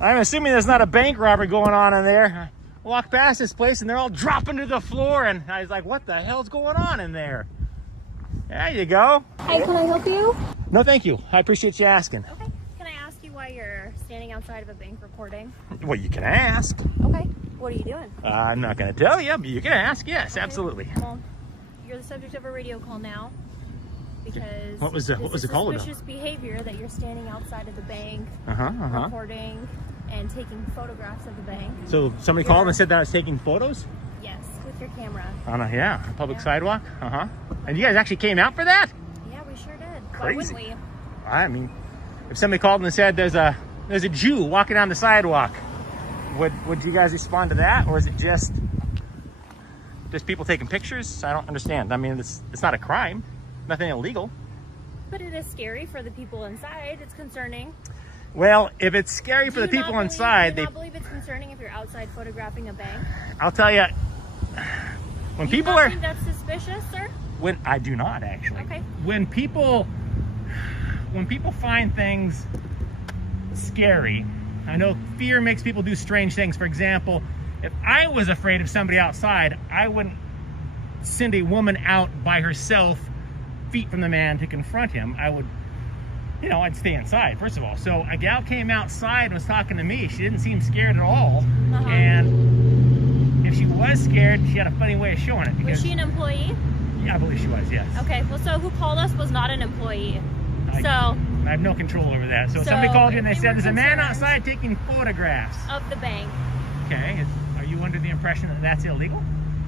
I'm assuming there's not a bank robbery going on in there. I walked past this place and they're all dropping to the floor, and I was like, what the hell's going on in there? There you go. Hi, can I help you? No, thank you. I appreciate you asking. Okay. Can I ask you why you're standing outside of a bank recording? Well, you can ask. Okay. What are you doing? I'm not going to tell you, but you can ask. Yes, okay. Absolutely. Well, you're the subject of a radio call now because what was the call about? Suspicious behavior that you're standing outside of the bank, recording and taking photographs of the bank. So somebody called and said that I was taking photos? Yes, with your camera. On a public sidewalk. And you guys actually came out for that? Yeah, we sure did. Crazy. Why wouldn't we? I mean, if somebody called and said there's a Jew walking down the sidewalk, would you guys respond to that, or is it just people taking pictures? I don't understand. I mean, it's not a crime, nothing illegal. But it is scary for the people inside. It's concerning. Well, if it's scary for the people inside, do you not believe it's concerning if you're outside photographing a bank? I'll tell you, when do you people not think that's suspicious, sir? I do not actually. Okay. When people find things scary, I know fear makes people do strange things. For example, if I was afraid of somebody outside, I wouldn't send a woman out by herself, feet from the man, to confront him. I would, I'd stay inside, first of all. So a gal came outside and was talking to me. She didn't seem scared at all. And if she was scared, she had a funny way of showing it. Was she an employee? Yeah, I believe she was, yes. Okay, well, so who called us was not an employee. I have no control over that. So somebody called you and they said there's a man outside taking photographs of the bank. Okay, are you under the impression that that's illegal?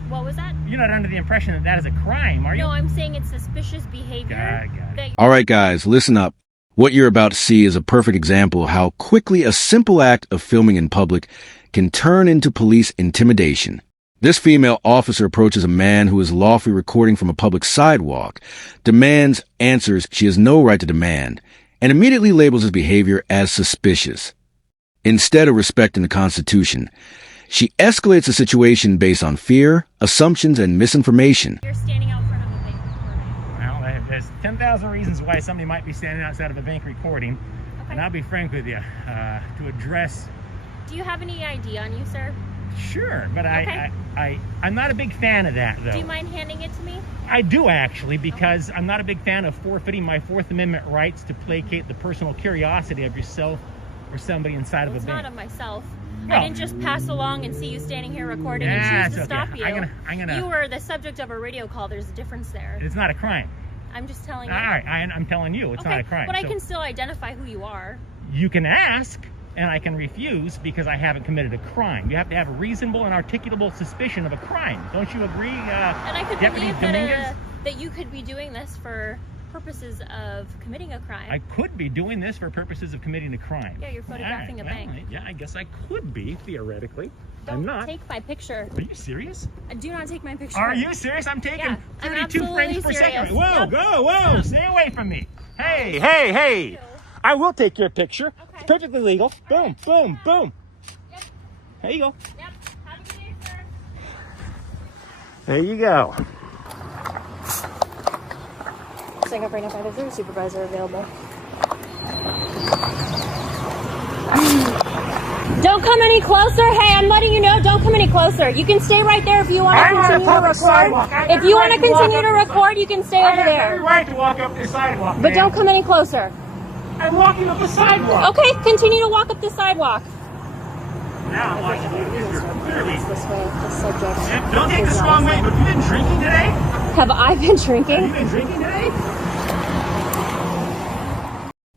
What was that? You're not under the impression that that is a crime, are you? No, I'm saying it's suspicious behavior. Got it. All right, guys, listen up. What you're about to see is a perfect example of how quickly a simple act of filming in public can turn into police intimidation. This female officer approaches a man who is lawfully recording from a public sidewalk, demands answers she has no right to demand, and immediately labels his behavior as suspicious. Instead of respecting the Constitution, she escalates the situation based on fear, assumptions, and misinformation. You're standing out front of a bank recording. Well, there's 10,000 reasons why somebody might be standing outside of a bank recording. Okay. And I'll be frank with you, to address... Do you have any ID on you, sir? Sure, but okay. I'm not a big fan of that, though. Do you mind handing it to me? I do, actually, because I'm not a big fan of forfeiting my Fourth Amendment rights to placate the personal curiosity of yourself or somebody inside of a bank. It's not of myself. No. I didn't just pass along and see you standing here recording and choose to stop you. You were the subject of a radio call. There's a difference there. It's not a crime. I'm just telling you. All right, I'm telling you, it's not a crime. But I can still identify who you are. You can ask, and I can refuse because I haven't committed a crime. You have to have a reasonable and articulable suspicion of a crime. Don't you agree, and I could Deputy believe that you could be doing this for purposes of committing a crime. I could be doing this for purposes of committing a crime. Yeah, you're photographing a bank. Yeah, I guess I could be, theoretically. I'm not. Take my picture. Are you serious? Do not take my picture. Are you serious? I'm taking 32 frames per second. Whoa, yep. Whoa, stay away from me. Hey. I will take your picture. Okay. It's perfectly legal. Boom, boom, boom. Yep. There you go. Yep. Have a good day, sir. There you go. Setting up right now, is there a supervisor available? Don't come any closer. Hey, I'm letting you know, don't come any closer. You can stay right there if you want to continue to record. If you want to continue to record, you can stay over there. I have every right to walk up the sidewalk, but don't come any closer. I'm walking up the sidewalk. Okay, continue to walk up the sidewalk. Now I'm watching you. Clearly. This way, the subject. Don't take this the wrong way, but you've been drinking today? Have I been drinking? Have you been drinking today?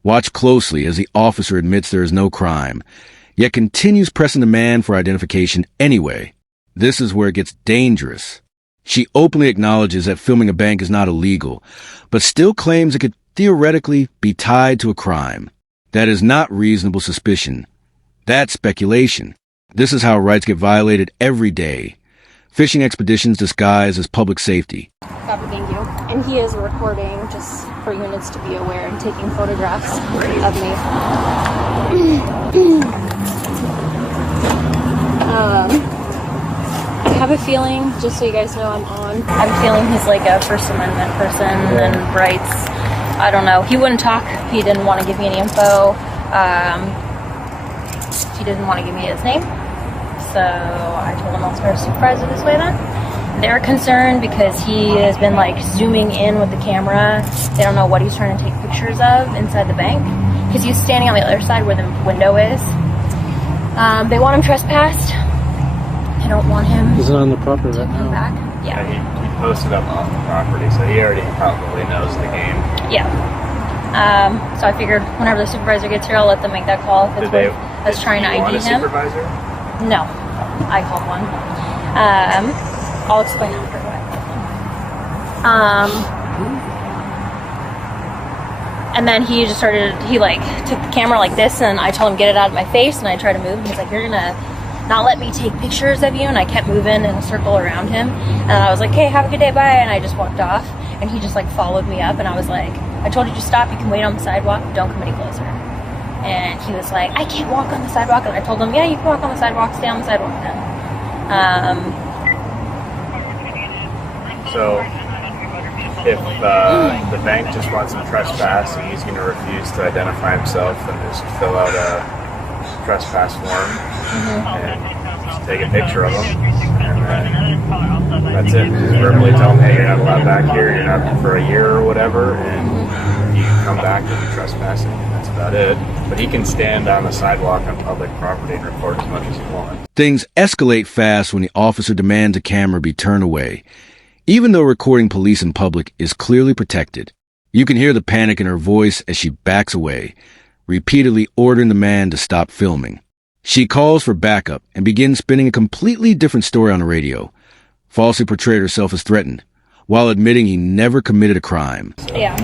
Watch closely as the officer admits there is no crime, yet continues pressing the man for identification anyway. This is where it gets dangerous. She openly acknowledges that filming a bank is not illegal, but still claims it could theoretically be tied to a crime. That is not reasonable suspicion. That's speculation. This is how rights get violated every day. Fishing expeditions disguised as public safety. Fabricating you. And he is recording, just for units to be aware, and taking photographs of me. I have a feeling, just so you guys know I'm feeling he's like a First Amendment person and rights. I don't know. He wouldn't talk. He didn't want to give me any info. He didn't want to give me his name. So I told him I'll start a supervisor this way then. They're concerned because he has been like zooming in with the camera. They don't know what he's trying to take pictures of inside the bank because he's standing on the other side where the window is. They want him trespassed. They don't want him. He's on the property right come now. back. Yeah. He posted up on the property, so he already probably knows the game. Yeah. So I figured whenever the supervisor gets here, I'll let them make that call. If it's worth us trying to ID him. Supervisor? No, I called one. I'll explain after what I called them. And then he just started. He like took the camera like this, and I told him get it out of my face, and I tried to move. And he's like, "You're gonna not let me take pictures of you," and I kept moving in a circle around him, and I was like, "Hey, have a good day, bye," and I just walked off, and he just like followed me up, and I was like, "I told you to stop, you can wait on the sidewalk, don't come any closer." And he was like, "I can't walk on the sidewalk," and I told him, "Yeah, you can walk on the sidewalk, stay on the sidewalk then." So if the bank just wants him trespass and he's going to refuse to identify himself and just fill out a trespass form and just take a picture of him, and then that's it. Just verbally tell him, hey, you're not allowed back here, you're not for a year or whatever, and you can come back and be trespassing, and that's about it. But he can stand on the sidewalk on public property and record as much as he wants. Things escalate fast when the officer demands a camera be turned away, even though recording police in public is clearly protected. You can hear the panic in her voice as she backs away, repeatedly ordering the man to stop filming. She calls for backup and begins spinning a completely different story on the radio, falsely portrayed herself as threatened, while admitting he never committed a crime. Yeah.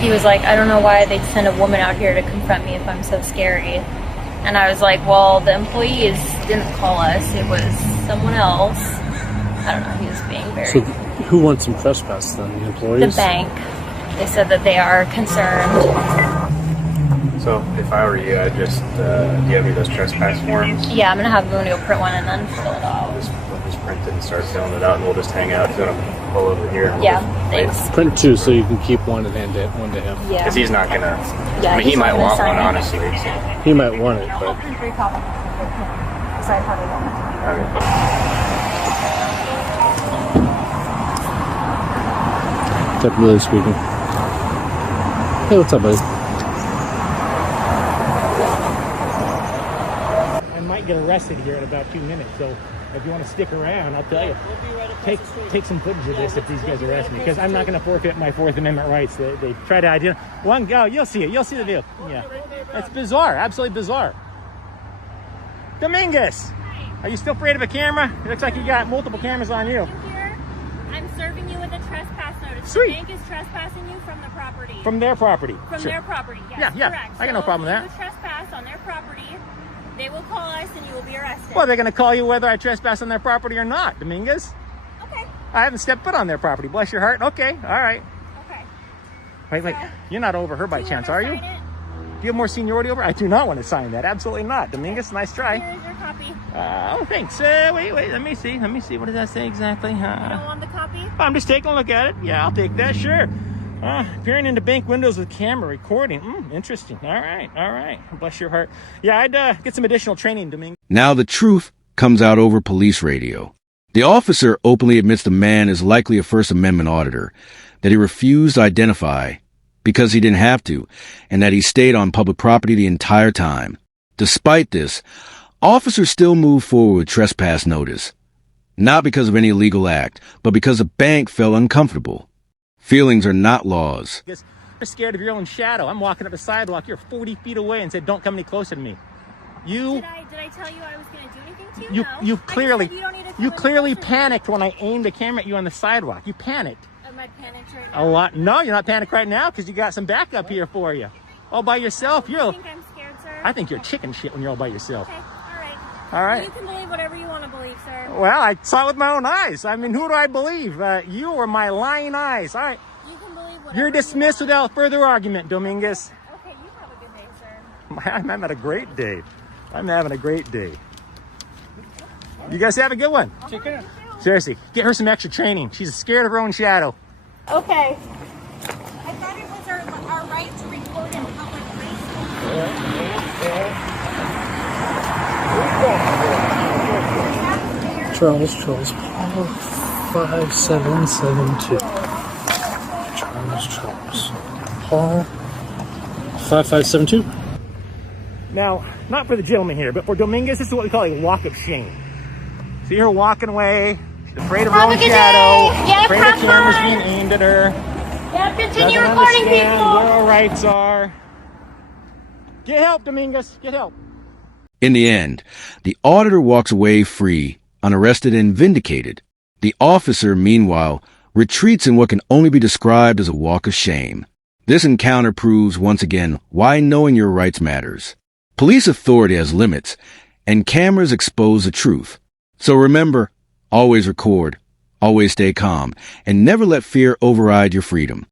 He was like, "I don't know why they'd send a woman out here to confront me if I'm so scary." And I was like, "Well, the employees didn't call us. It was someone else." I don't know. He was being very... So who wants him trespassed then? The employees? The bank. They said that they are concerned. So if I were you, I'd just, do you have any of those trespass forms? Yeah, I'm going to have them go print one and then fill it out. We'll just print it and start filling it out, and we'll just hang out. He's going to pull over here. And Yeah, we'll thanks. Print two so you can keep one and hand it one to him. Yeah. Because he's not going to... Yeah, I mean, he he's might not gonna want sign one, it. honestly. So. He might want it, but... print 3 copies. Decide how they want it to be. Okay. Technically speaking. Hey, what's up, buddy? I might get arrested here in about 2 minutes, so if you want to stick around, I'll tell you. Take some footage of this if these guys arrest me, because I'm not going to forfeit my Fourth Amendment rights. They try to identify one go. You'll see it. You'll see the vehicle. Yeah, it's bizarre. Absolutely bizarre. Dominguez, are you still afraid of a camera? It looks like you got multiple cameras on you. Here, I'm serving you with a trespass notice. Sweet. The bank is trespassing you from the property. From their property. From Sure. their property, yes, Yeah. correct. I got no problem with So that. if you trespass on their property, they will call us and you will be arrested. Well, they're going to call you whether I trespass on their property or not, Dominguez. Okay. I haven't stepped foot on their property. Bless your heart. Okay. All right. Okay. Wait. So, You're not over her by do you chance, wanna are you? sign it? Do you have more seniority over? I do not want to sign that. Absolutely not. Dominguez, nice try. Here's your copy. Oh, thanks. Wait. Let me see. What does that say exactly? You don't want the copy? I'm just taking a look at it. Yeah, I'll take that. Sure. Peering into bank windows with camera recording. Interesting. All right. Bless your heart. Yeah, I'd get some additional training, Dominguez. Now the truth comes out over police radio. The officer openly admits the man is likely a First Amendment auditor, that he refused to identify because he didn't have to, and that he stayed on public property the entire time. Despite this, officers still move forward with trespass notice, not because of any illegal act, but because the bank felt uncomfortable. Feelings are not laws. You're scared of your own shadow. I'm walking up the sidewalk. You're 40 feet away and said, "Don't come any closer to me." Did I tell you I was going to do anything to you? No. You I just clearly, said you don't need to come you any clearly closer to me. panicked when I aimed a camera at you on the sidewalk. You panicked. Am I panicked right A now? lot. No, you're not panicked right now because you got some backup here for you. All by yourself. You think I'm scared, sir? I think you're chicken shit when you're all by yourself. Okay, all right. All right. You can believe whatever you want to believe, sir. Well, I saw it with my own eyes. I mean, who do I believe? You or my lying eyes? All right. You can believe whatever You're dismissed you want. without further argument, Dominguez. Okay, you have a good day, sir. I'm having a great day. You guys have a good one. Take care. Seriously, get her some extra training. She's scared of her own shadow. Okay. I thought it was our right to record in public places. Charles, Paul, 5772. Charles, Paul, 5572. Now, not for the gentleman here, but for Dominguez, this is what we call a walk of shame. See her walking away, she's afraid of her Have a own good shadow, day. Yep, afraid have the camera's fun. being aimed at her, Yeah, continue doesn't recording understand people. where her rights are. Get help, Dominguez, get help. In the end, the auditor walks away free, unarrested and vindicated. The officer, meanwhile, retreats in what can only be described as a walk of shame. This encounter proves once again why knowing your rights matters. Police authority has limits, and cameras expose the truth. So remember, always record, always stay calm, and never let fear override your freedom.